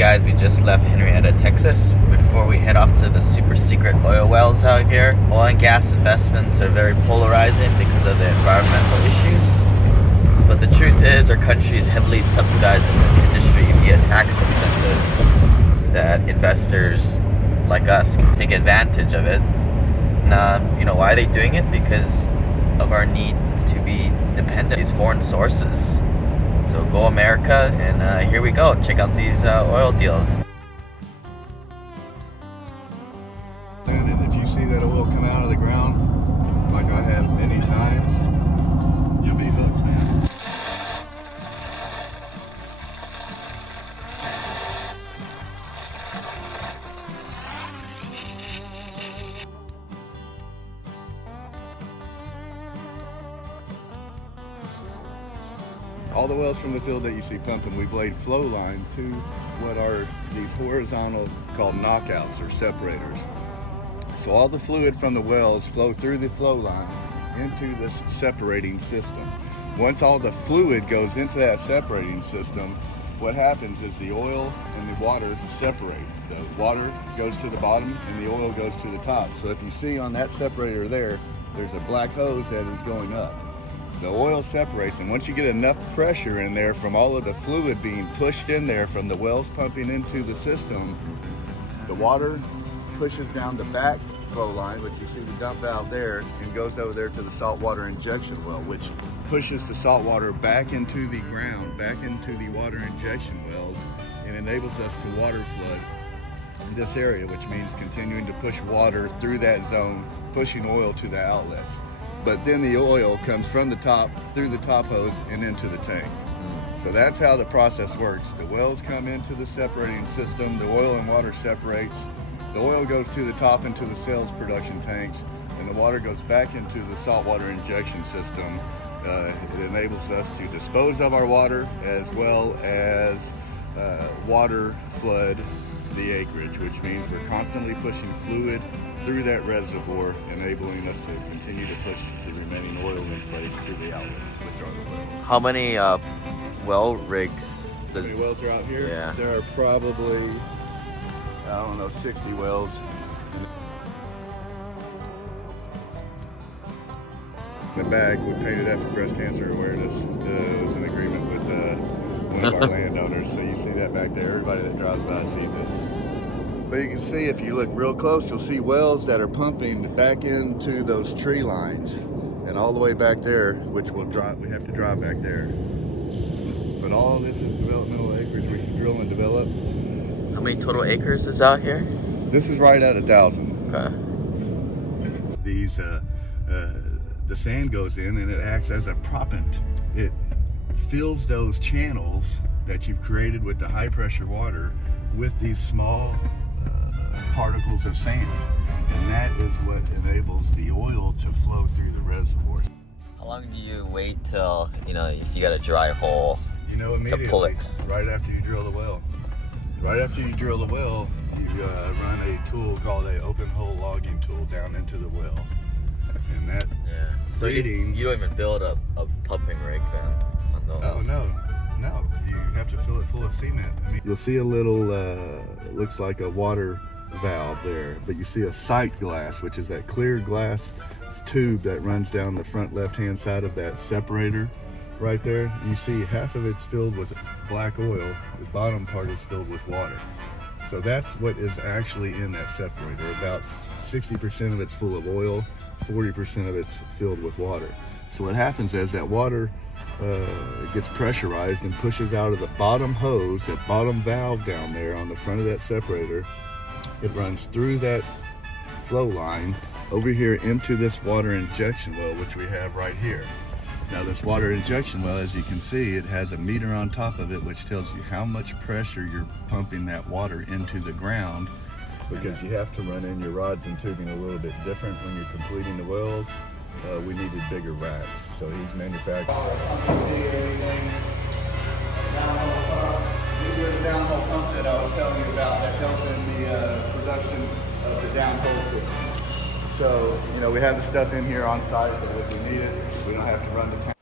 guys, we just left Henrietta, Texas before we head off to the super secret oil wells out here. Oil and gas investments are very polarizing because of the environmental issues. But the truth is our country is heavily subsidizing this industry via tax incentives that investors like us can take advantage of it. And, why are they doing it? Because of our need to be dependent on these foreign sources. So go America, and here we go. Check out these oil deals. And if you see that oil come out of the ground, like I have many times, you'll be hooked, man. All the wells from the field that you see pumping, we've laid flow line to what are these horizontal called knockouts or separators. So all the fluid from the wells flow through the flow line into this separating system. Once all the fluid goes into that separating system, what happens is the oil and the water separate. The water goes to the bottom and the oil goes to the top. So if you see on that separator there's a black hose that is going up. The oil separates, and once you get enough pressure in there from all of the fluid being pushed in there from the wells pumping into the system, the water pushes down the back flow line, which you see the dump valve there, and goes over there to the saltwater injection well, which pushes the salt water back into the ground, back into the water injection wells, and enables us to water flood this area, which means continuing to push water through that zone, pushing oil to the outlets. But then the oil comes from the top, through the top hose, and into the tank. So that's how the process works. The wells come into the separating system, the oil and water separates, the oil goes to the top into the sales production tanks, and the water goes back into the saltwater injection system. It enables us to dispose of our water as well as water flood the acreage, which means we're constantly pushing fluid through that reservoir, enabling us to continue to push the remaining oil in place to the outlets, which are the wells. How many well rigs How many wells are out here? Yeah. There are probably, 60 wells. The bag we painted that for breast cancer awareness. It was an agreement with one of our landowners, so you see that back there. Everybody that drives by sees it. But you can see, if you look real close, you'll see wells that are pumping back into those tree lines and all the way back there, which we have to drive back there. But all of this is developmental acreage we can drill and develop. How many total acres is out here? This is right at 1,000. Okay. These, the sand goes in and it acts as a proppant. It fills those channels that you've created with the high pressure water with these small particles of sand, and that is what enables the oil to flow through the reservoirs. How long do you wait till, if you got a dry hole Immediately, to pull it? right after you drill the well. Right after you drill the well, you run a tool called a open hole logging tool down into the well, and that So you don't even build a pumping rig then on those? Oh no, you have to fill it full of cement. You'll see a little, looks like a water valve there, but you see a sight glass, which is that clear glass tube that runs down the front left-hand side of that separator right there. You see half of it's filled with black oil, the bottom part is filled with water. So that's what is actually in that separator. About 60% of it's full of oil, 40% of it's filled with water. So what happens is that water gets pressurized and pushes out of the bottom hose, that bottom valve down there on the front of that separator. It runs through that flow line over here into this water injection well, which we have right here. Now this water injection well, as you can see, it has a meter on top of it, which tells you how much pressure you're pumping that water into the ground, because you have to run in your rods and tubing a little bit different when you're completing the wells. We needed bigger racks, so he's manufactured. These are the downhole pumps that I was telling you about that help in the production of the downhole system. So, we have the stuff in here on site, but if we need it, we don't have to run the tank.